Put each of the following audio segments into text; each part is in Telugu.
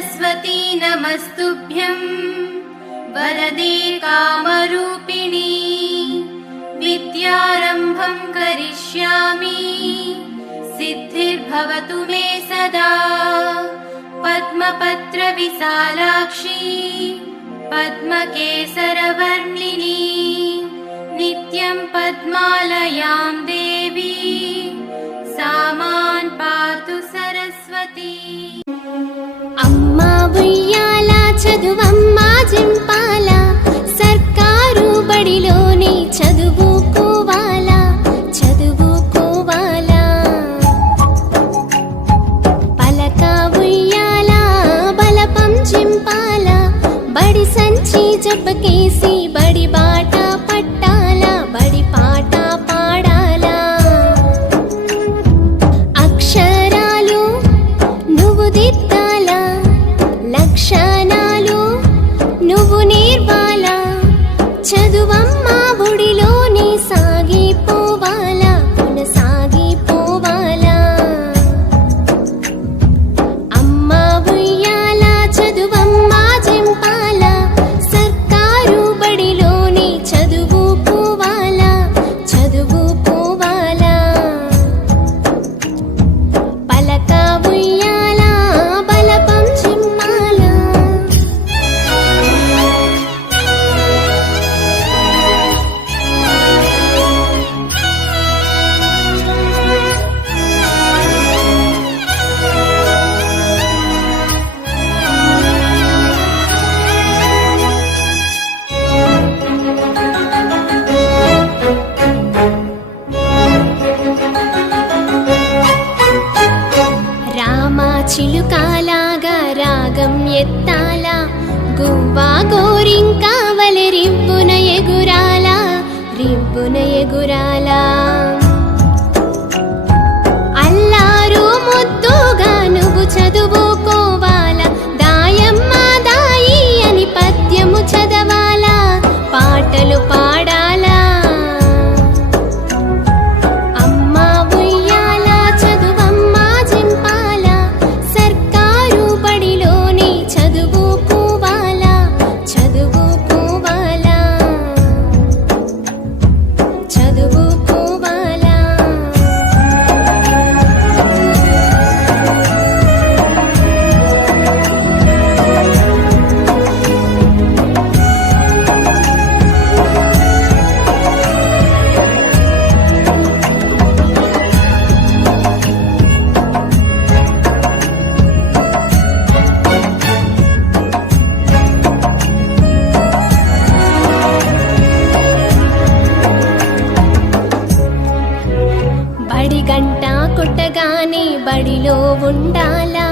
सरस्वती नमस्तुभ्यं वरदे कामरूपिणी विद्यारम्भं करिष्यामि सिद्धिर्भवतु मे सदा पद्मपत्रविशालाक्षी पद्मकेसरवर्णिनी नित्यं पद्मालयां देवी सा मां पातु सरस्वती। అమ్మా ఉయ్యాల చదువమ్మా జింపాల సర్కారు బడిలోని చదువుకోవాలా చదువుకోవాలా పలక ఉయ్యాల బలపం జింపాల బడి సంచి జబ్బకేసి బడి బాట పట్టాల బడి పాట పాడాలా అక్షరాలు నువ్వు దిద్దాలా లక్షణాలు నువ్వు నేర్వాలా చదువమ్మా బుడిలోని సాగిపోవాలా కొనసాగిపోవాలా అమ్మా ఉయ్యాల చదువమ్మా జింపాల సర్కారు బడిలోని చదువుకోవాలా చదువుకోవాలా పలక ఉయ్యాల బలపం జింపాల రామా చిలుకాలాగా రాగం ఎత్తాలా గువ్వా గోరింకావలి రివ్వున ఎగురాలా రివ్వున ఎగురాలా అల్లారు ముద్దుగా నువ్వు చదువుకోవాలా దాయమ్మ దాయి అని పద్యము చదవాలా పాటలు పాడాలా అమ్మా ఉయ్యాల చదువమ్మా జింపాల సర్కారు బడిలోని చదువుకోవాలా చదువుకోవాలా చదువుకోవాలా బడి గంట కొట్టగానే బడిలో ఉండాలా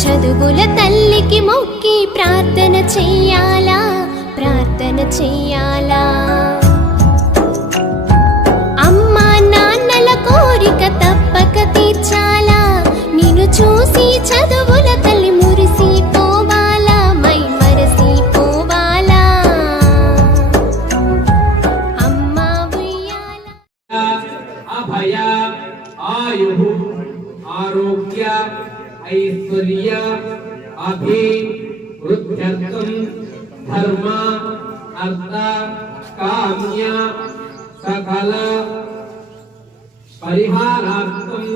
చదువుల తల్లికి మొక్కి ప్రార్థన చెయ్యాలా ప్రార్థన చెయ్యాలా అమ్మా నాన్నల కోరిక తప్పక తీర్చాలా నిన్ను చూసి చదువుల తల్లి మురిసిపోవాలా మై మరసిపోవాలా అమ్మా ఉయ్యాల అభయ ఆయు ఆరోగ్య ఐశ్వర్య అభివృద్ధ్యర్థం ధర్మ అర్థ కామ్య సకల పరిహారార్థం